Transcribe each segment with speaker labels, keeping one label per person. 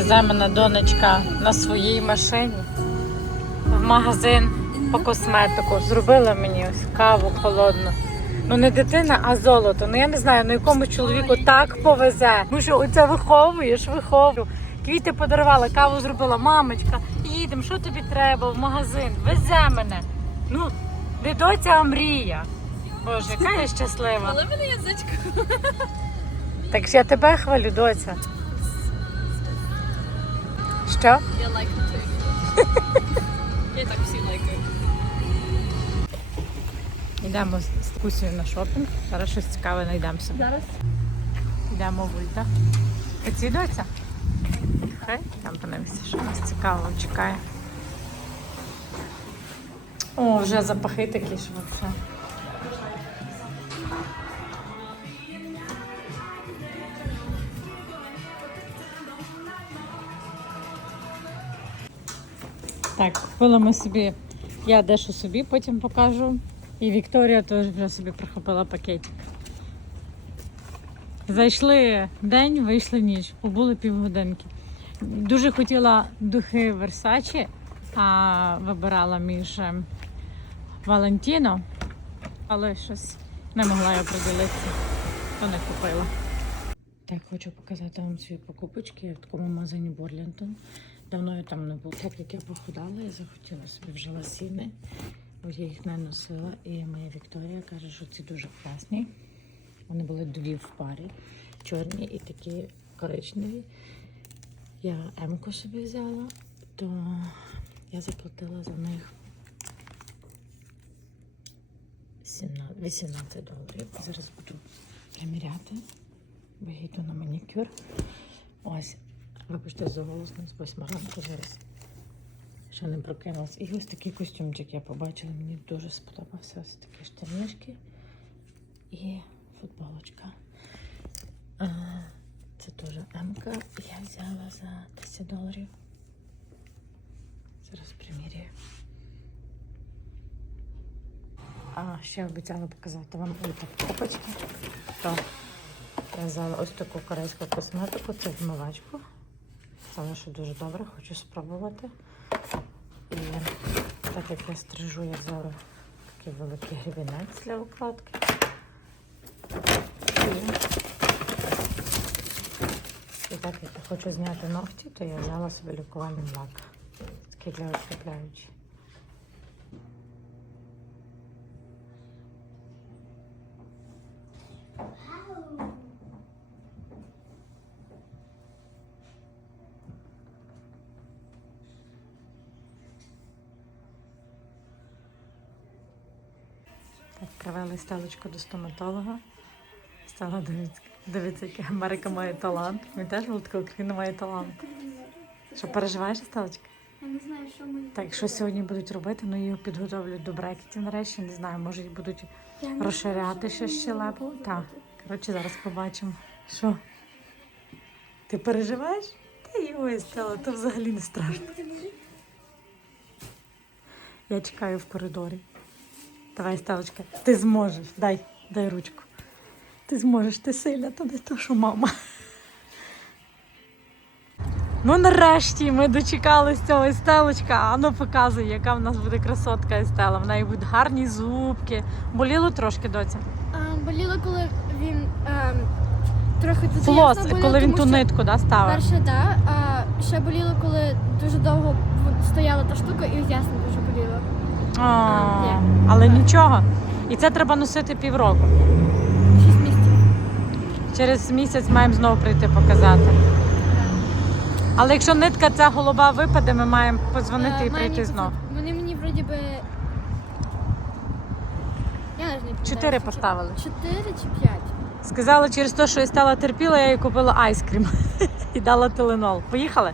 Speaker 1: везе мене донечка на своїй машині в магазин по косметику. Зробила мені ось каву холодну. Ну не дитина, а золото. Ну я не знаю, ну якому чоловіку так повезе. Ну що, оце виховуєш, виховую. Квіти подарувала, каву зробила, мамочка, їдемо, що тобі треба в магазин? Везе мене. Ну, не доця, а мрія. Боже, яка я щаслива.
Speaker 2: Але мене язичка.
Speaker 1: Так ж я тебе хвалю, доця. Що?
Speaker 2: Я лайкаю твої. Я так всі лайкаю.
Speaker 1: Йдемо з Кусею на шопінг. Зараз щось цікаве знайдемо собі.
Speaker 2: Зараз.
Speaker 1: Йдемо в Ульта. Ці? Хай там подивимося, що нас цікаво чекає. О, вже запахи такі, що взагалі. Так, купили ми собі, я дещо собі потім покажу. І Вікторія теж вже собі прихопила пакетик. Зайшли день, вийшли ніч, побули півгодинки. Дуже хотіла духи Versace, а вибирала між ем, Валентіно, але щось не могла я приділитися, то не купила. Так, хочу показати вам свої покупочки я в такому магазині Борлінтон. Давно я там не була. Так як я похудала, я захотіла собі вже ласіни, бо я їх не носила. І моя Вікторія каже, що ці дуже класні. Вони були дві в парі, чорні і такі коричневі. Я М-ку собі взяла, то я заплатила за них 17 18 доларів. Зараз буду приміряти, бо я йду на манікюр. Ось, вибачте за голосність, восьма ранку зараз. Ще не прокинулась. І ось такий костюмчик я побачила. Мені дуже сподобався. Ось такі штанішки і футболочка. А, Це теж М-ка. Я взяла за 10 доларів. Зараз примірюю. А ще обіцяла показати вам ульта покупочки. То я взяла ось таку корейську косметику, це вмивачку. Сказала, що дуже добре, хочу спробувати. І так як я стрижу, я взяла такий великий грібінець для укладки. І, і так як я хочу зняти ногті, то я взяла собі лікувальний лак. Такий для укріпляючий. Так, привели стелечку до стоматолога. Стала дивитися, який Америка має талант. Ми теж така Україна має талант. Що переживаєш, стелечка?
Speaker 2: Я не знаю, що ми.
Speaker 1: Так, що сьогодні будуть робити? Ну, її підготовлюють до брекетів нарешті. Не знаю, може їх будуть розширяти ще щелепу. Так, коротше, зараз побачимо. Що? Ти переживаєш? Та йой, Стела, то взагалі не страшно. Я чекаю в коридорі. Давай, Стелочка, ти зможеш. Дай, дай ручку. Ти зможеш, ти сильна, то не то, що мама. Ну, нарешті ми дочекалися цього Естелочка. А ну показуй, яка в нас буде красотка Естела. В неї будуть гарні зубки. Боліло трошки доця.
Speaker 2: Боліло, коли він ем, трохи тут
Speaker 1: Флос,
Speaker 2: боліло,
Speaker 1: коли він
Speaker 2: тому
Speaker 1: ту
Speaker 2: що
Speaker 1: нитку да, ставив.
Speaker 2: Перше, так. А ще боліло, коли дуже довго стояла та штука, і ясно дуже боліло.
Speaker 1: А, але нічого. І це треба носити півроку.
Speaker 2: Шість місяців.
Speaker 1: Через місяць маємо знову прийти показати. Але якщо нитка ця голуба випаде, ми маємо подзвонити
Speaker 2: Е,
Speaker 1: і прийти знову.
Speaker 2: Вони мені вроді би. Я навіть не пам'ятаю,
Speaker 1: Чотири
Speaker 2: скільки.
Speaker 1: поставили.
Speaker 2: Чотири чи п'ять?
Speaker 1: Сказали, через те, що я стала терпіла, я їй купила айскрім і дала теленол. Поїхали?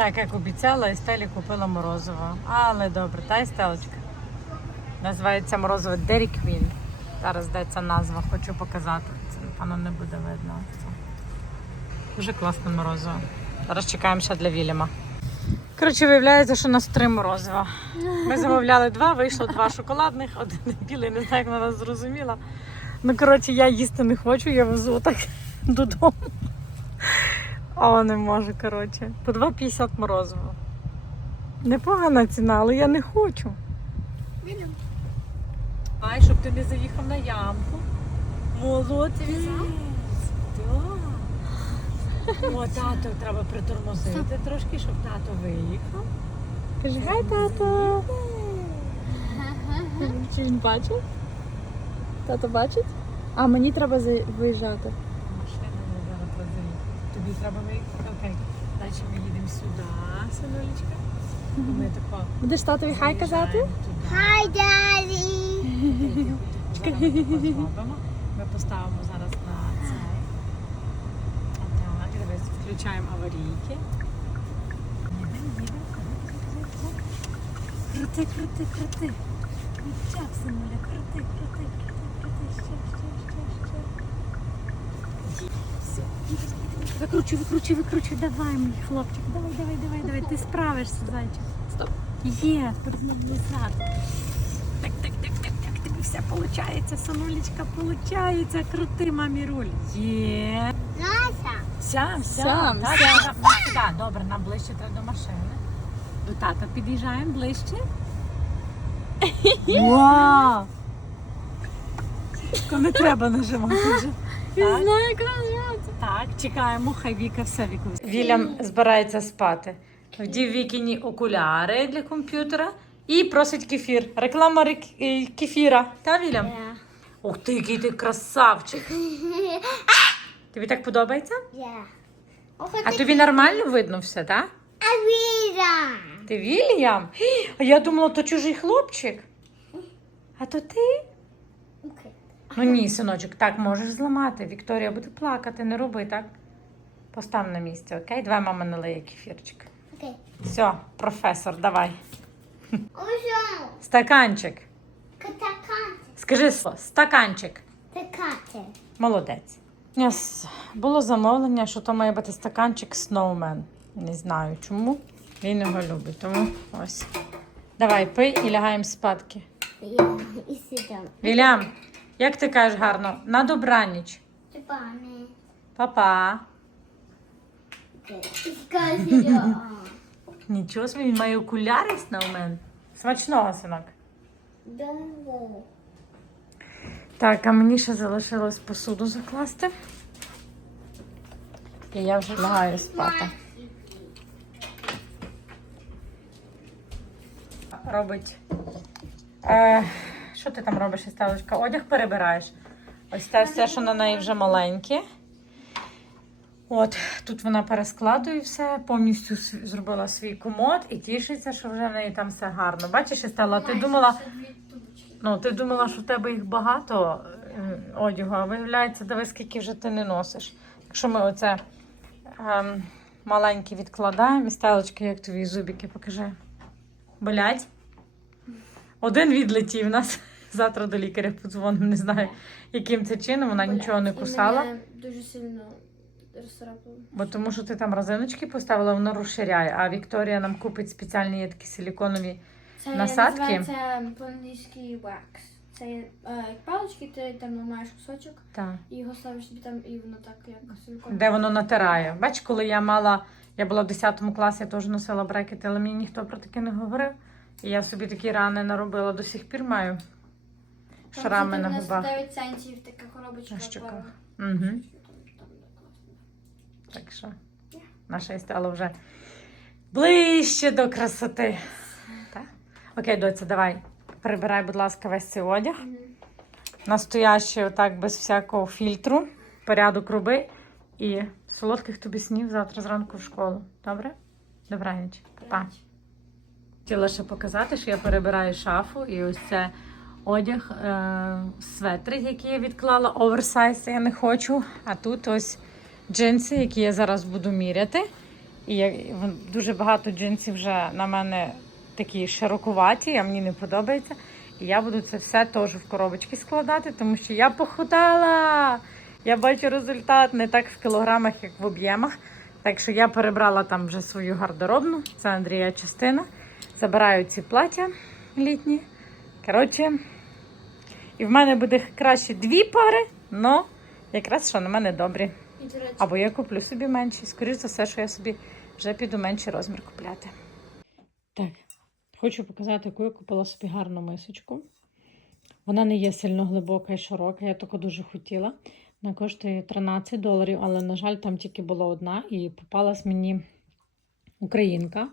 Speaker 1: Так, як обіцяла, Естелі купила морозиво. Але добре, та Естелочка? Називається морозиво Dairy Queen. Зараз йдеться назва, хочу показати. Це, напевно, не буде видно. Дуже класне морозиво. Зараз чекаємо ще для Вільяма. Коротше, виявляється, що у нас три морозива. Ми замовляли два, вийшло два шоколадних, один білий, не знаю, як вона зрозуміла. Ну, коротше, я їсти не хочу, я везу так додому. О, не можу, коротше. По 2,50 морозиво. Непогана ціна, але я не хочу. Ай, щоб ти не заїхав на ямку. Молодець. О, тато треба притормозити трошки, щоб тато виїхав. Кажи, гай, тато.
Speaker 2: Чи він бачив? Тато бачить? А мені треба виїжджати.
Speaker 1: Машина не зараз позаїхати. Тобі треба виїхати. Окей. Далі ми їдемо сюди, синулечка. Ми тако
Speaker 2: Будеш татові хай казати?
Speaker 3: Daddy.
Speaker 1: Зараз ми поставимо зараз на цей. Отак, дивись, включаємо аварійки. Їдемо, їдемо. Крути, крути, крути. Крутяк, синуля, крути, крути, крути, крути. Ще. Все. Викручуй, викручуй, викручуй. Давай, мій хлопчик. Давай, давай, давай, давай. Ти справишся, зайчик.
Speaker 2: Стоп.
Speaker 1: Є, тепер назад. Так, так, так, так, так, тобі все виходить, сонулечка, виходить. Крути, мамі руль. Є. Сям, сям.
Speaker 2: Сям,
Speaker 1: так,
Speaker 2: сям.
Speaker 1: так, так, так, добре, нам ближче треба до машини. До тата під'їжджаємо ближче. Вау! Тільки Не треба нажимати вже. Так.
Speaker 2: знаю, як.
Speaker 1: Так, чекаємо, хай Віка все Віку. Вільям збирається спати. Вдів Вікіні окуляри для комп'ютера і просить кефір. Реклама рек- е, кефіра. Та, Вільям?
Speaker 3: Yeah.
Speaker 1: Ух ти, який ти красавчик. Тобі так подобається?
Speaker 3: Yeah.
Speaker 1: А тобі нормально видно все, так?
Speaker 3: Авіра.
Speaker 1: Ти Вільям? А я думала, то чужий хлопчик. А то ти? Ну ні, синочок, так можеш зламати. Вікторія буде плакати, не роби так. Постав на місце, окей? Давай мама налиє кефірчик.
Speaker 3: Окей.
Speaker 1: Все, професор, давай.
Speaker 3: Ожо.
Speaker 1: Стаканчик.
Speaker 3: Катакати.
Speaker 1: Скажи слово, стаканчик.
Speaker 3: Такати.
Speaker 1: Молодець. Yes. Було замовлення, що то має бути стаканчик Snowman. Не знаю чому. Він його любить, тому ось. Давай, пий і лягаємо спадки.
Speaker 3: Я і.
Speaker 1: Вілям, як ти кажеш гарно? На добраніч. Па-па.
Speaker 3: Скажи.
Speaker 1: Нічого собі, він має окуляри Snowman. Смачного, синок. Так, а мені ще залишилось посуду закласти. І я вже лягаю спати. Робить. Е, що ти там робиш, Стелочка? Одяг перебираєш. Ось те все, що на неї вже маленьке. От, тут вона перескладує все, повністю зробила свій комод і тішиться, що вже в неї там все гарно. Бачиш, Стела, ти думала, Ну, ти думала, що в тебе їх багато е, одягу, а виявляється, диви, скільки вже ти не носиш. Якщо ми оце ем, маленьке відкладаємо, і стелочки, як твої зубики, покажи. Болять? Один відлетів у нас. Завтра до лікаря подзвонимо, не знаю, яким це чином, вона нічого не кусала.
Speaker 2: Дуже сильно розцарапало.
Speaker 1: Бо тому що ти там розиночки поставила, воно розширяє. А Вікторія нам купить спеціальні є такі силіконові.
Speaker 2: Це
Speaker 1: Насадки?
Speaker 2: називається по-англійськи wax. Це е, як палички, ти там ламаєш кусочок
Speaker 1: Так.
Speaker 2: і його ставиш собі там, і воно так як силикон.
Speaker 1: де воно натирає. Бач, коли я мала, я була в 10 класі, я теж носила брекети, але мені ніхто про таке не говорив. І я собі такі рани наробила, до сих пір маю.
Speaker 2: Там
Speaker 1: Шрами на губах.
Speaker 2: 9 центів така коробочка.
Speaker 1: На щоках. Угу. Так що наша стала вже ближче до красоти. Так? Окей, доця, давай. Прибирай, будь ласка, весь цей одяг. Настоящий, отак, без всякого фільтру. Порядок роби. І солодких тобі снів завтра зранку в школу. Добре? Добраніч. Па. Хотіла ще показати, що я перебираю шафу, і ось це одяг, е, светри, які я відклала, оверсайз я не хочу. А тут ось джинси, які я зараз буду міряти. І я, дуже багато джинсів вже на мене такі широкуваті, а мені не подобається. І я буду це все теж в коробочки складати, тому що я похудала. Я бачу результат не так в кілограмах, як в об'ємах. Так що я перебрала там вже свою гардеробну. Це Андрія частина. Забираю ці плаття літні. Коротше, і в мене буде краще дві пари, але якраз що на мене добрі. Або я куплю собі менші. Скоріше за все, що я собі вже піду менший розмір купляти. Так, хочу показати, яку я купила собі гарну мисочку. Вона не є сильно глибока і широка, я таку дуже хотіла. Вона коштує 13 доларів, але, на жаль, там тільки була одна, і попалась мені українка,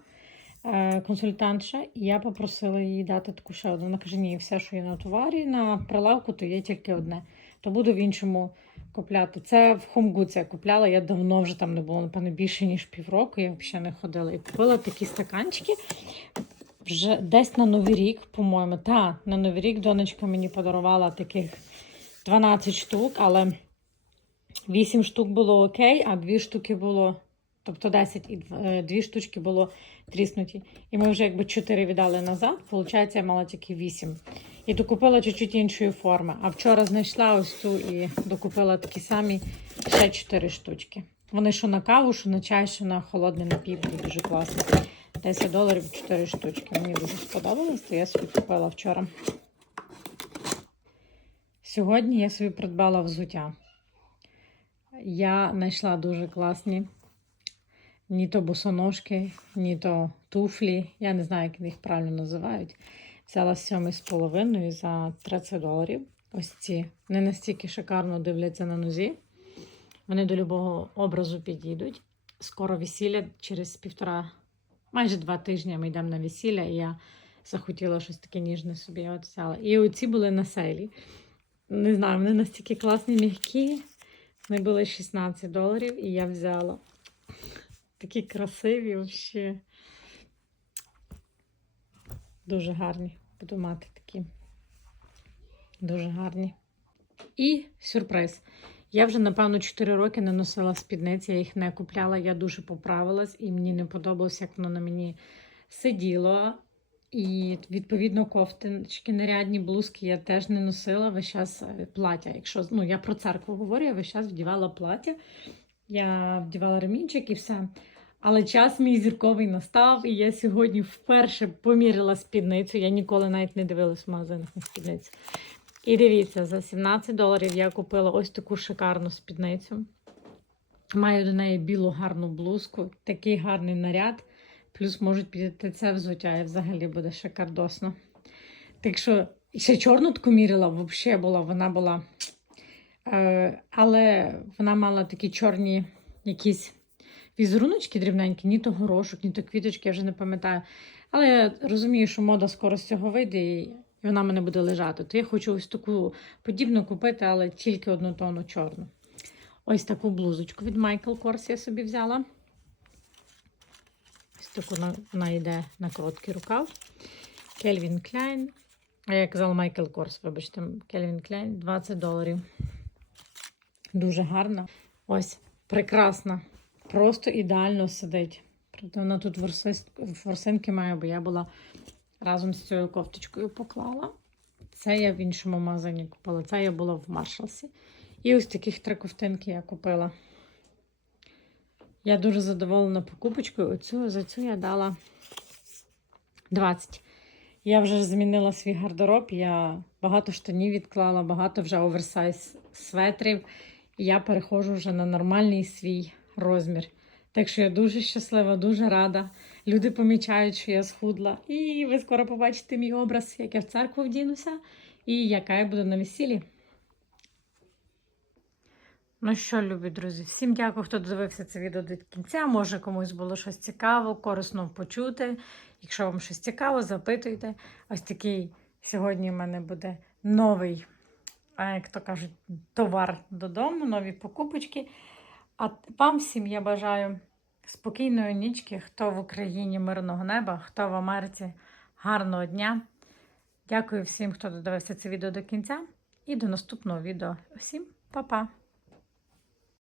Speaker 1: консультантша, і я попросила їй дати таку ще одну. Вона каже, ні, все, що є на товарі, на прилавку, то є тільки одне. То буду в іншому купляти. Це в Хомгуці я купляла. Я давно вже там не було, напевно, більше ніж півроку. Я взагалі не ходила. І купила такі стаканчики. Вже десь на Новий рік, по-моєму. Та, на Новий рік донечка мені подарувала таких 12 штук, але 8 штук було окей, а 2 штуки було, тобто 10 і 2 штучки було тріснуті. І ми вже якби 4 віддали назад. Получається, я мала тільки 8. І докупила чуть-чуть іншої форми. А вчора знайшла ось цю і докупила такі самі ще 4 штучки. Вони що на каву, що на чай, що на холодний напій будуть дуже класні. 10 доларів 4 штучки. Мені дуже сподобалось, то я собі купила вчора. Сьогодні я собі придбала взуття. Я знайшла дуже класні ні то босоножки, ні то туфлі. Я не знаю, як їх правильно називають. Взяла сьомий з половиною за 30 доларів. Ось ці не настільки шикарно дивляться на нозі. Вони до любого образу підійдуть. Скоро весілля через півтора, майже два тижні ми йдемо на весілля, і я захотіла щось таке ніжне собі от взяла. І оці були на селі. Не знаю, вони настільки класні, м'які. Вони були 16 доларів, і я взяла. Такі красиві взагалі. Дуже гарні. Буду мати такі. Дуже гарні. І сюрприз. Я вже, напевно, 4 роки не носила спідниці, я їх не купляла. Я дуже поправилась, і мені не подобалось, як воно на мені сиділо. І, відповідно, кофточки нарядні, блузки я теж не носила весь час е, плаття. Якщо ну, я про церкву говорю, я весь час вдівала плаття, я вдівала ремінчик і все. Але час мій зірковий настав, і я сьогодні вперше поміряла спідницю. Я ніколи навіть не дивилась в магазинах на спідницю. І дивіться, за 17 доларів я купила ось таку шикарну спідницю. Маю до неї білу гарну блузку, такий гарний наряд. Плюс можуть підійти це взуття, і взагалі буде шикардосно. Так що ще чорну таку міряла, взагалі була, вона була. Е, але вона мала такі чорні якісь візеруночки дрібненькі, ні то горошок, ні то квіточки, я вже не пам'ятаю. Але я розумію, що мода скоро з цього вийде і вона мене буде лежати. То я хочу ось таку подібну купити, але тільки одну тону чорну. Ось таку блузочку від Michael Kors я собі взяла. Ось таку вона, вона йде на короткий рукав. Кельвін. А я казала Michael Kors, вибачте, Кельвін Klein 20 доларів. Дуже гарна. Ось, прекрасна. Просто ідеально сидить. Правда, вона тут ворсинки має, бо я була разом з цією кофточкою поклала. Це я в іншому магазині купила. Це я була в Маршалсі. І ось таких три ковтинки я купила. Я дуже задоволена покупочкою. Оцю, за цю я дала 20. Я вже змінила свій гардероб. Я багато штанів відклала, багато вже оверсайз светрів. Я переходжу вже на нормальний свій розмір. Так що я дуже щаслива, дуже рада. Люди помічають, що я схудла. І ви скоро побачите мій образ, як я в церкву вдінуся, і яка я буду на весіллі. Ну що, любі друзі, всім дякую, хто додивився це відео до кінця. Може комусь було щось цікаво, корисно почути. Якщо вам щось цікаво, запитуйте. Ось такий сьогодні в мене буде новий, як то кажуть, товар додому, нові покупочки. А вам всім я бажаю спокійної нічки, хто в Україні мирного неба, хто в Америці гарного дня. Дякую всім, хто додивився це відео до кінця. І до наступного відео. Всім па-па!